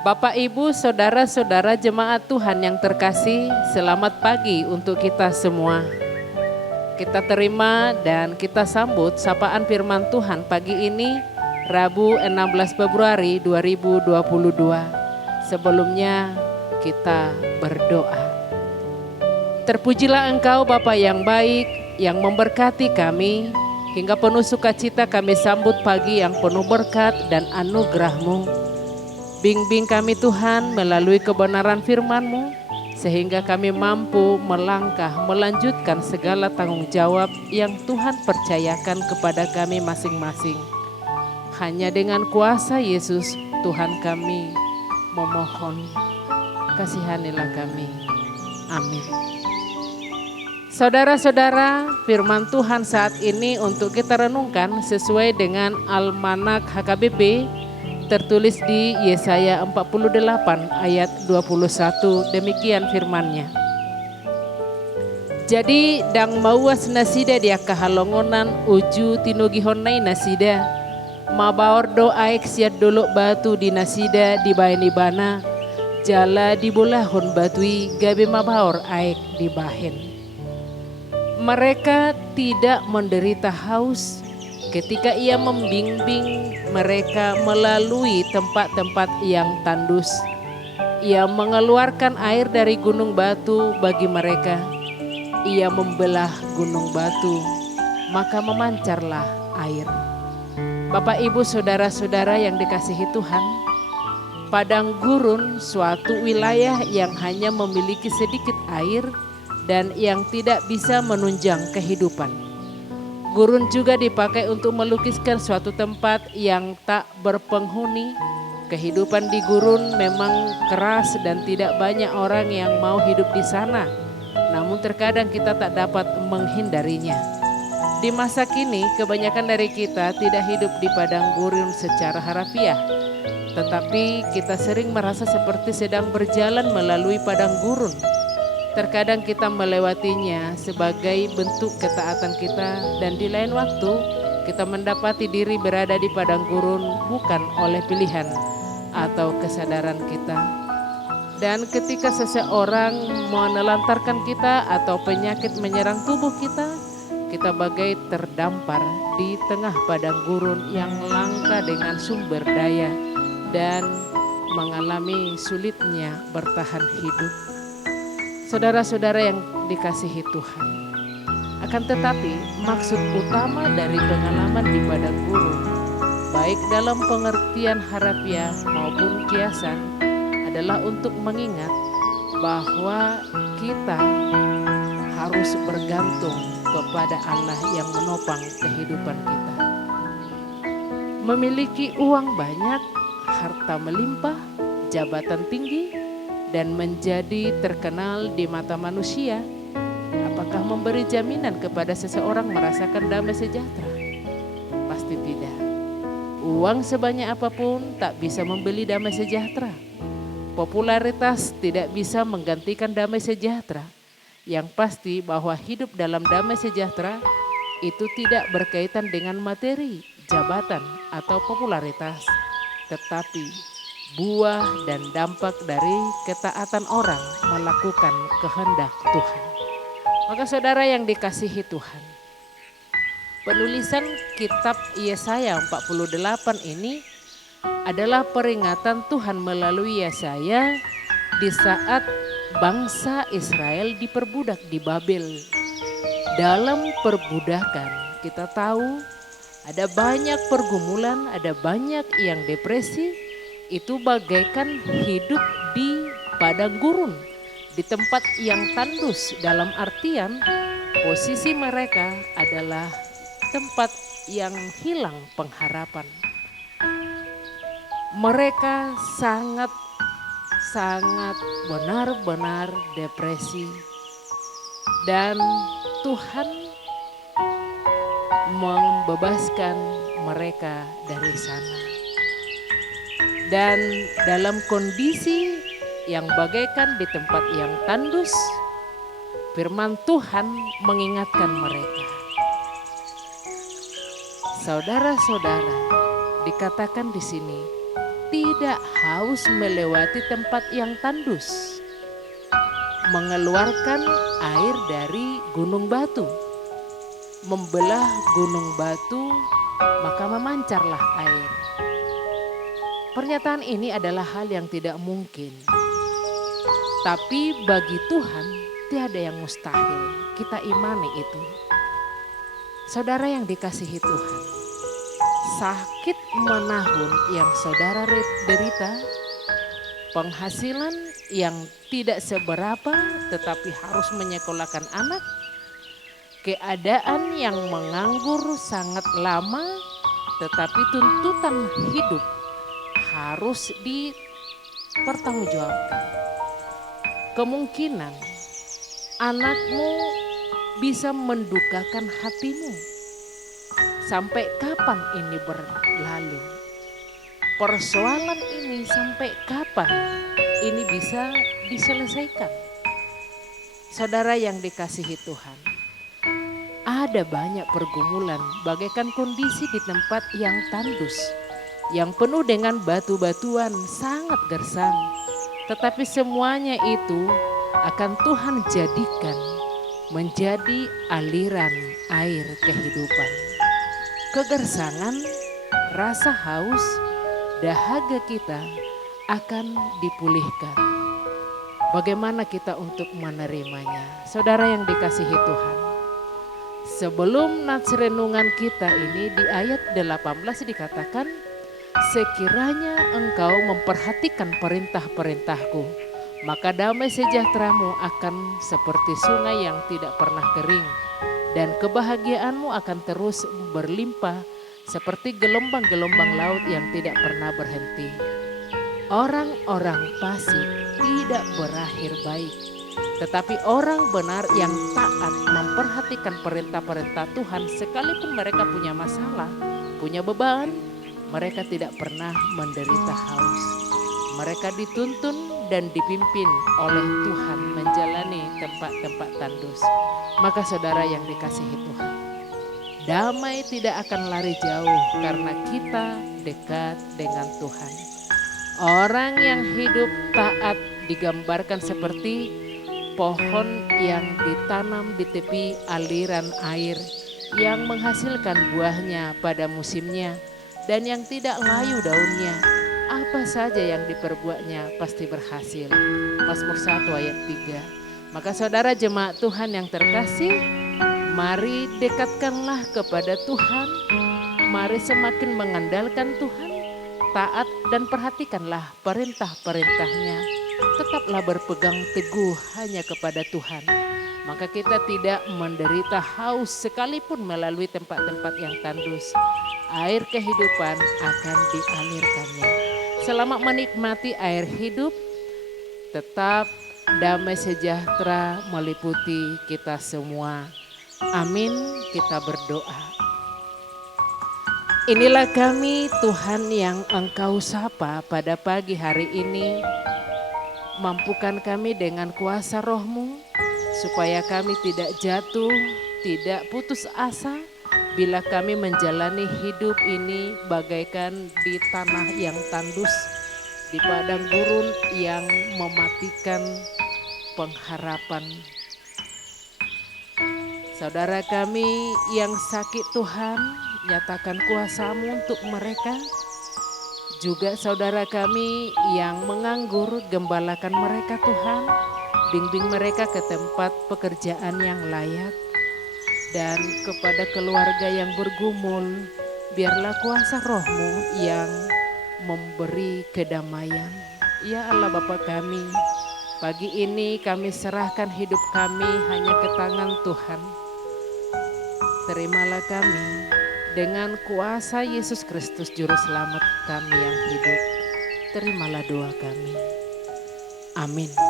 Bapak, Ibu, Saudara-saudara jemaat Tuhan yang terkasih, selamat pagi untuk kita semua. Kita terima dan kita sambut sapaan firman Tuhan pagi ini, Rabu 16 Februari 2022. Sebelumnya kita berdoa. Terpujilah Engkau Bapa yang baik, yang memberkati kami, hingga penuh sukacita kami sambut pagi yang penuh berkat dan anugerah-Mu. Bimbing kami Tuhan melalui kebenaran firman-Mu, sehingga kami mampu melangkah melanjutkan segala tanggung jawab yang Tuhan percayakan kepada kami masing-masing. Hanya dengan kuasa Yesus Tuhan kami memohon, kasihanilah kami. Amin. Saudara-saudara, firman Tuhan saat ini untuk kita renungkan sesuai dengan Almanak HKBP, tertulis di Yesaya 48 ayat 21, demikian firman-Nya. Jadi dang mauas nasida dia kahalongonan uju tinugihonai nasida, mabaor do aek siat dolok batu di nasida di bahen ibana, jala di bolahon batui gabe mabaor aek di bahen. Mereka tidak menderita haus ketika ia membimbing mereka melalui tempat-tempat yang tandus. Ia mengeluarkan air dari gunung batu bagi mereka. Ia membelah gunung batu, maka memancarlah air. Bapak, Ibu, Saudara-saudara yang dikasihi Tuhan, padang gurun suatu wilayah yang hanya memiliki sedikit air dan yang tidak bisa menunjang kehidupan. Gurun juga dipakai untuk melukiskan suatu tempat yang tak berpenghuni. Kehidupan di gurun memang keras dan tidak banyak orang yang mau hidup di sana. Namun terkadang kita tak dapat menghindarinya. Di masa kini kebanyakan dari kita tidak hidup di padang gurun secara harafiah. Tetapi kita sering merasa seperti sedang berjalan melalui padang gurun. Terkadang kita melewatinya sebagai bentuk ketaatan kita, dan di lain waktu kita mendapati diri berada di padang gurun bukan oleh pilihan atau kesadaran kita. Dan ketika seseorang menelantarkan kita atau penyakit menyerang tubuh kita, kita bagai terdampar di tengah padang gurun yang langka dengan sumber daya dan mengalami sulitnya bertahan hidup. Saudara-saudara yang dikasihi Tuhan, akan tetapi maksud utama dari pengalaman di padang gurun, baik dalam pengertian harafiah maupun kiasan, adalah untuk mengingat bahwa kita harus bergantung kepada Allah yang menopang kehidupan kita. Memiliki uang banyak, harta melimpah, jabatan tinggi, dan menjadi terkenal di mata manusia, apakah memberi jaminan kepada seseorang merasakan damai sejahtera? Pasti tidak. Uang sebanyak apapun tak bisa membeli damai sejahtera. Popularitas tidak bisa menggantikan damai sejahtera. Yang pasti bahwa hidup dalam damai sejahtera itu tidak berkaitan dengan materi, jabatan, atau popularitas, tetapi buah dan dampak dari ketaatan orang melakukan kehendak Tuhan. Maka saudara yang dikasihi Tuhan, penulisan kitab Yesaya 48 ini adalah peringatan Tuhan melalui Yesaya di saat bangsa Israel diperbudak di Babel. Dalam perbudakan kita tahu ada banyak pergumulan, ada banyak yang depresi. Itu bagaikan hidup di padang gurun, di tempat yang tandus, dalam artian posisi mereka adalah tempat yang hilang pengharapan. Mereka sangat benar-benar depresi, dan Tuhan membebaskan mereka dari sana. Dan dalam kondisi yang bagaikan di tempat yang tandus, firman Tuhan mengingatkan mereka. Saudara-saudara, dikatakan di sini, tidak haus melewati tempat yang tandus, mengeluarkan air dari gunung batu, membelah gunung batu, maka memancarlah air. Pernyataan ini adalah hal yang tidak mungkin. Tapi bagi Tuhan tiada yang mustahil. Kita imani itu. Saudara yang dikasihi Tuhan, sakit menahun yang saudara derita, penghasilan yang tidak seberapa tetapi harus menyekolahkan anak, keadaan yang menganggur sangat lama tetapi tuntutan hidup harus dipertanggungjawabkan. Kemungkinan anakmu bisa mendukakan hatimu. Sampai kapan ini berlalu? Persoalan ini sampai kapan ini bisa diselesaikan? Saudara yang dikasihi Tuhan, ada banyak pergumulan bagaikan kondisi di tempat yang tandus, yang penuh dengan batu-batuan sangat gersang. Tetapi semuanya itu akan Tuhan jadikan menjadi aliran air kehidupan. Kegersangan, rasa haus, dahaga kita akan dipulihkan. Bagaimana kita untuk menerimanya? Saudara yang dikasihi Tuhan, sebelum nats renungan kita ini di ayat 18 dikatakan, sekiranya engkau memperhatikan perintah-perintahku, maka damai sejahteramu akan seperti sungai yang tidak pernah kering, dan kebahagiaanmu akan terus berlimpah seperti gelombang-gelombang laut yang tidak pernah berhenti. Orang-orang fasik tidak berakhir baik, tetapi orang benar yang taat memperhatikan perintah-perintah Tuhan, sekalipun mereka punya masalah, punya beban, mereka tidak pernah menderita haus. Mereka dituntun dan dipimpin oleh Tuhan menjalani tempat-tempat tandus. Maka saudara yang dikasihi Tuhan, damai tidak akan lari jauh karena kita dekat dengan Tuhan. Orang yang hidup taat digambarkan seperti pohon yang ditanam di tepi aliran air yang menghasilkan buahnya pada musimnya dan yang tidak layu daunnya. Apa saja yang diperbuatnya pasti berhasil. Mazmur 1 ayat 3. Maka saudara jemaat Tuhan yang terkasih, mari dekatkanlah kepada Tuhan. Mari semakin mengandalkan Tuhan, taat dan perhatikanlah perintah-perintahnya. Tetaplah berpegang teguh hanya kepada Tuhan. Maka kita tidak menderita haus sekalipun melalui tempat-tempat yang tandus. Air kehidupan akan dialirkannya. Selamat menikmati air hidup, tetap damai sejahtera meliputi kita semua. Amin, kita berdoa. Inilah kami Tuhan yang Engkau sapa pada pagi hari ini. Mampukan kami dengan kuasa Roh-Mu supaya kami tidak jatuh, tidak putus asa bila kami menjalani hidup ini bagaikan di tanah yang tandus, di padang gurun yang mematikan pengharapan. Saudara kami yang sakit Tuhan, nyatakan kuasa-Mu untuk mereka. Juga saudara kami yang menganggur, gembalakan mereka Tuhan. Bimbing mereka ke tempat pekerjaan yang layak. Dan kepada keluarga yang bergumul, biarlah kuasa Roh-Mu yang memberi kedamaian. Ya Allah Bapa kami, pagi ini kami serahkan hidup kami hanya ke tangan Tuhan. Terimalah kami dengan kuasa Yesus Kristus Juru Selamat kami yang hidup. Terimalah doa kami. Amin.